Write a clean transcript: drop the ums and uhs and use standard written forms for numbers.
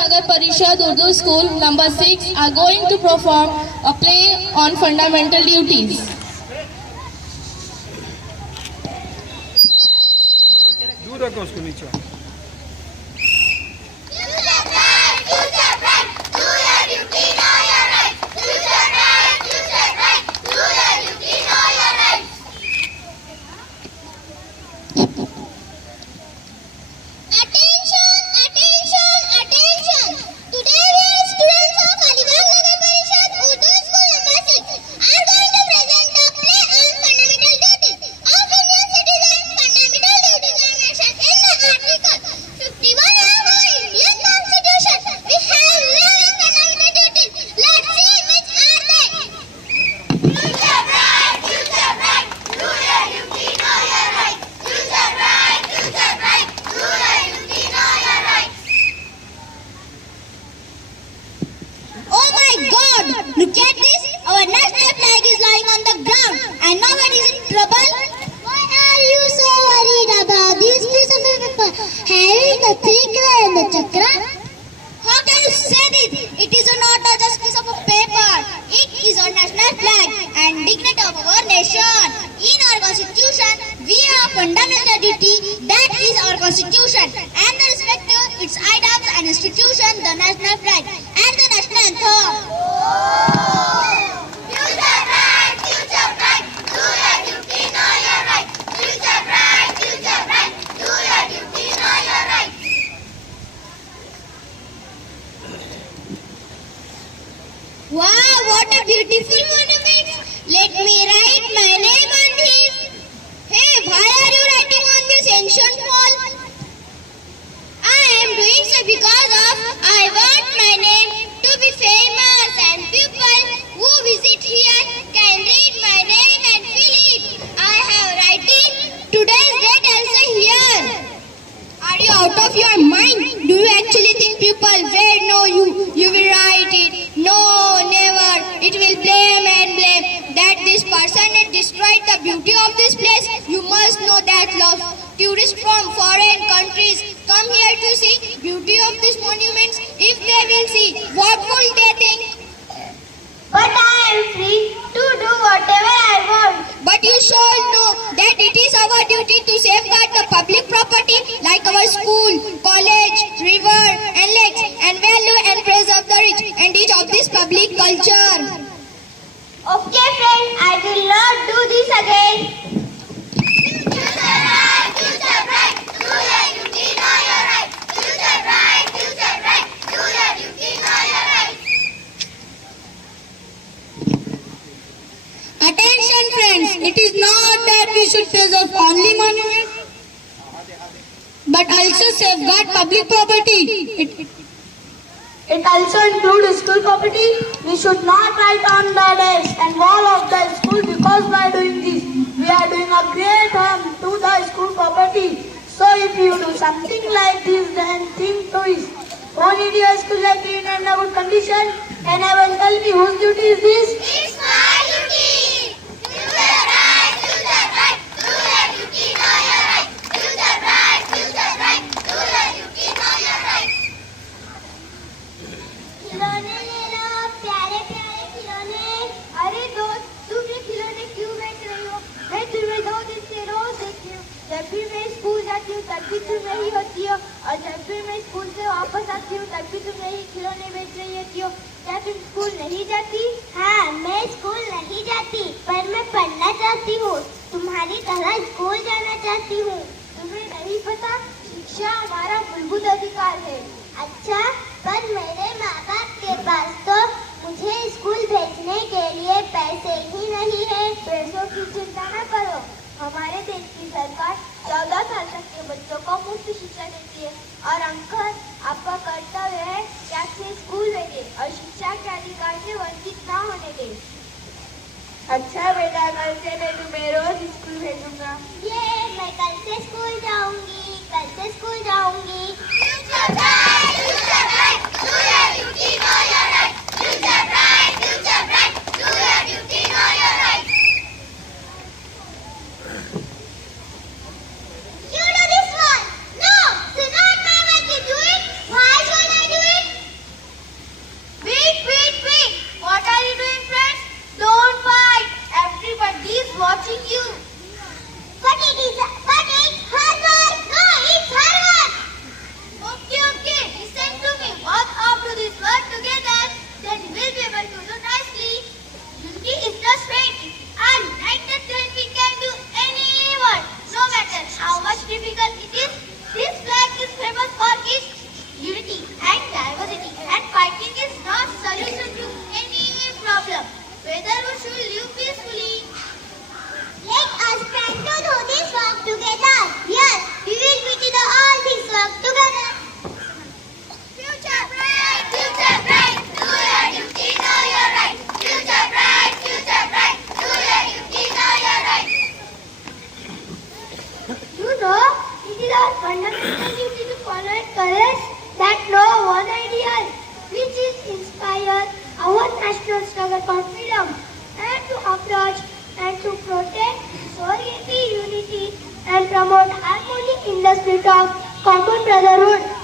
Nagar Parishad Urdu School number 6 are going to perform a play on fundamental duties. दूर रखो उसको नीचे Look at this. Our national flag is lying on the ground and nobody is in trouble. Why are you so worried about this piece of paper having the thicker and the chakra? How can you say this? It is not just a piece of paper. It is our national flag and dignity of our nation. In our constitution, we have fundamental duty. That is our constitution. And the respect to its items and institution, the national flag and the national anthem. Wow, what a beautiful monument. Let me write my name on this. Hey, why are you writing on this ancient wall? I am doing so because I want my name to be famous and people who visit here can read my name and feel it. I have writing today's date also here. Are you out of your mind? Do you actually think people will know you will write it? No, never. It will blame and blame that this person had destroyed the beauty of this place. You must know that lots tourists from foreign countries come here to see beauty of these monuments. If they will see, what will they think? But I am free to do whatever I want. But you should know that it is our duty to safeguard the public property like our school, college, river and lakes and value and preserve the rich and rich of this public culture. Okay friend, I will not do this again. Future right, future bright, do your duty, know your right. Future bright, do your duty, know your right. Attention friends, it is not that we should preserve only monuments, but also safeguard public property. It also includes school property. We should not write on the desk and wall of the school because by doing this, we are doing a great harm to the school property. So if you do something like this, then think twice. Only your school is clean and in good condition. Can anyone tell me whose duty is this? It's my duty. Future right, do your duty, know your right. Future right, do your duty, know your right. खिलौने ले लो, प्यारे प्यारे खिलौने। अरे दोस्त, तुम ये खिलौने क्यों बेच रही हो? मैं तुम्हें 2 दिन से रोज देखती हूँ। जब भी मैं स्कूल जाती हूँ तब भी तुम यही होती हो और जब भी मैं स्कूल से वापस आती हूँ तब भी तुम यही खिलौने बेच रही होती हो। क्या तुम स्कूल नहीं जाती? हाँ, मैं स्कूल नहीं जाती पर मैं पढ़ना चाहती हूँ। तुम्हारी तरह स्कूल जाना चाहती हूँ। तुम्हें नहीं पता, शिक्षा हमारा मूलभूत अधिकार है। अच्छा, पर मेरे माँ बाप के पास तो मुझे स्कूल भेजने के लिए पैसे ही नहीं है। पैसों की चिंता न करो, हमारे देश की सरकार 14 साल तक के बच्चों को मुफ्त शिक्षा देती है और अंकल, आपका कर्तव्य है कि आपसे स्कूल भेजे और शिक्षा के अधिकार से वंचित न होने दें। अच्छा बेटा, कल से मैं तुम्हें रोज स्कूल भेजूंगा। ये मैं कल से स्कूल जाऊंगी, कल से स्कूल जाऊंगी। Future bright, do your duty, know your right. Future bright, do your duty, know your right. You do this one. No, it's not my way to do it. Why should I do it? our national struggle for freedom and to approach and to protect sovereignty, unity and promote harmony in the spirit of common brotherhood.